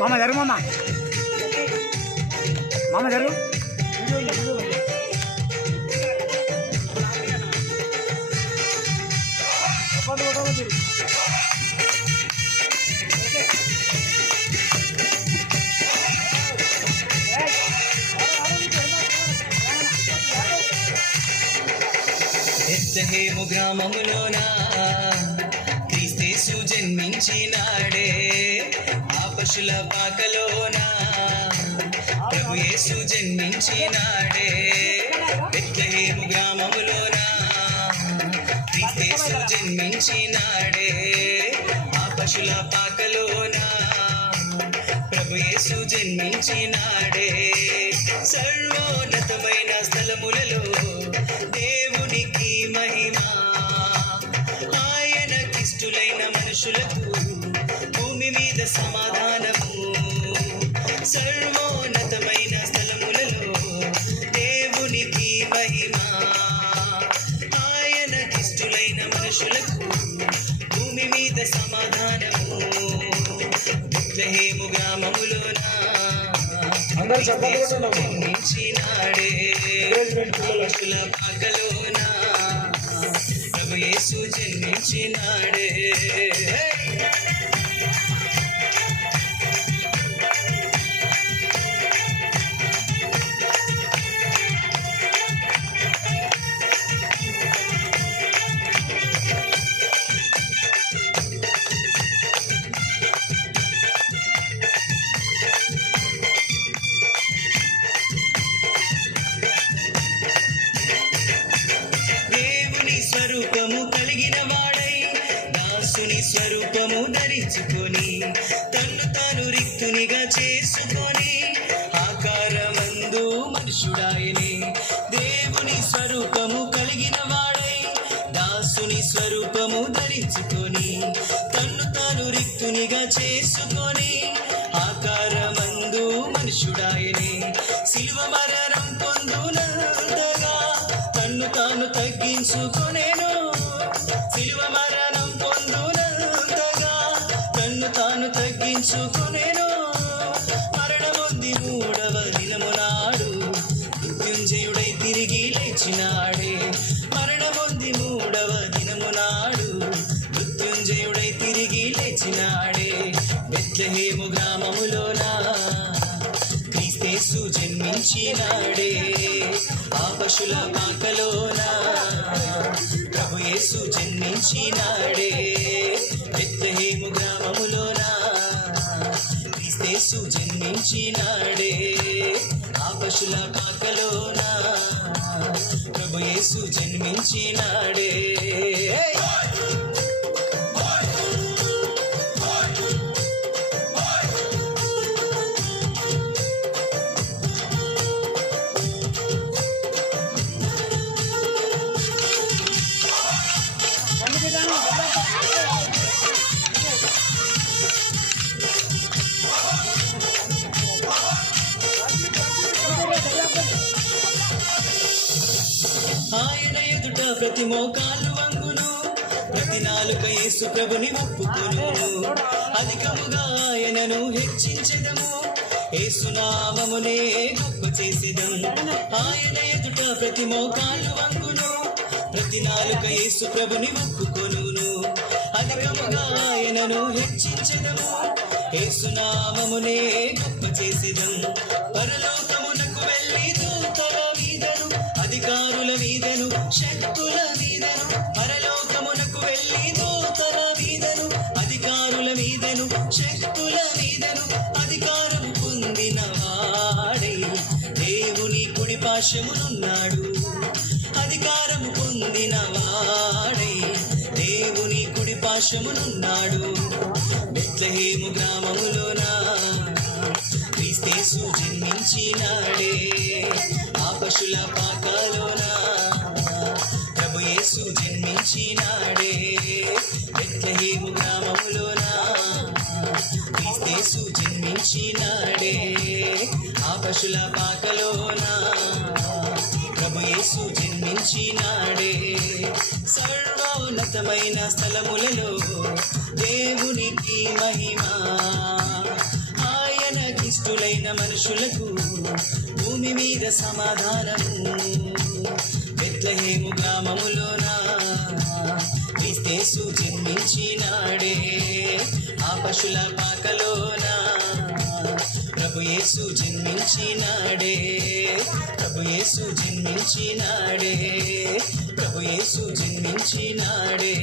మామ జరుగు మామ జరుగు. బెత్లెహేము గ్రామములోన క్రీస్తు జన్మించినాడే. ఆ పశుల పాకలోన ప్రభు యేసు జన్మించినాడే. బెత్లెహేము గ్రామములోన క్రీస్తు జన్మించినాడే. ఆ పశుల పాకలోన ప్రభు యేసు జన్మించినాడే. సర్వోన్నతమైన స్థలములలో దేవునికి మహిమా. ఆయనకిష్టులైన మనుషులకు భూమి మీద సమాధానము. సర్వోన్నతమైన స్థలములలో దేవునికి మహిమా. ఆయనకిష్టులైన మనుషులకు భూమి మీద సమాధానము. బెత్లెహేము గ్రామములోన జన్మించినాడే. పశుల పాకలోన ప్రభు యేసు జన్మించినాడే. స్వరూపము కలిగిన వాడై దాసుని స్వరూపము ధరించుకొని తన్ను తాను రిక్తునిగా చేసుకొని ఆకారమందు మనుషుడాయనే. దేవుని స్వరూపము కలిగిన వాడై దాసుని స్వరూపము ధరించుకొని తన్ను తాను రిక్తునిగా చేసుకొని ఆకారమందు మనుషుడాయనే. సిలువ మరణం పొందునంతగా తన్ను తాను తగ్గించుకొనేను. సిలువ మరణం పొందునంతగా తన్ను తాను తగ్గించుకొనేను. మరణమొంది మూడవ దినము నాడు మృత్యుంజయుడై తిరిగి లేచినాడే. మరణమొంది మూడవ దినము నాడు మృత్యుంజయుడై తిరిగి లేచినాడే. బెత్లెహేము గ్రామములోన క్రీస్తు జన్మించినాడే. ఆ పశుల పాకలోన ప్రభు యేసు జన్మించినాడే. బెత్లెహేము గ్రామములోన క్రీస్తు జన్మించినాడే. ఆ పశుల పాకలోన ప్రభు యేసు జన్మించినాడే. ఆయన ఎదుట ప్రతి మోకాలు వంగును, ప్రతి నాలుక యేసు ప్రభుని ఒప్పుకొను. అధికముగా ఆయనను హెచ్చించెదము, యేసునామమునే గొప్ప చేసెదం. ఆయన ఎదుట ప్రతి మోకాలు వంగును, ప్రతి నాలుక యేసు ప్రభుని ఒప్పుకొను. అధికముగా ఆయనను హెచ్చించెదము, యేసునామమునే గొప్ప చేసెదం. పరలోకమునకు వెళ్ళి దూతల మీదను అధికారుల మీదను శక్తుల మీదను, పరలోకమునకు వెళ్ళి దూతల మీదను అధికారుల మీదను శక్తుల మీదను అధికారము పొందిన వాడై దేవుని కుడి పార్శ్వమునున్నాడు. అధికారము పొందిన వాడై దేవుని కుడి పార్శ్వమునున్నాడు. బెత్లెహేము గ్రామములోన క్రీస్తు జన్మించినాడే. ఆ పశుల పాకలోన ప్రభు యేసు జన్మించినాడే. బెత్లెహేము గ్రామములోన క్రీస్తు జన్మించినాడే. ఆ పశుల పాకలోన ప్రభు యేసు జన్మించినాడే. సర్వోన్నతమైన స్థలములలో దేవునికి మహిమా. నష్టులైన మనుషులకు భూమి మీద సమాధానము. బెత్లెహేము గ్రామములోన క్రీస్తేసు జన్మించినాడే. ఆ పశుల పాకలోన ప్రభు యేసు జన్మించినాడే. ప్రభు యేసు జన్మించినాడే. ప్రభు యేసు జన్మించినాడే.